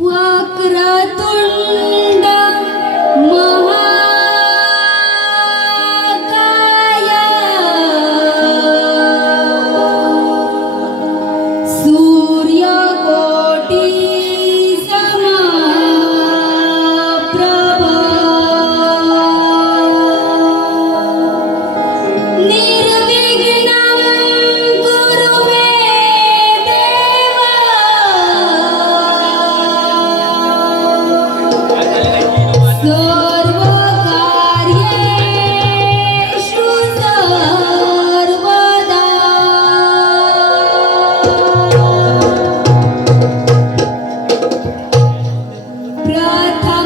وكرة i don't Brother.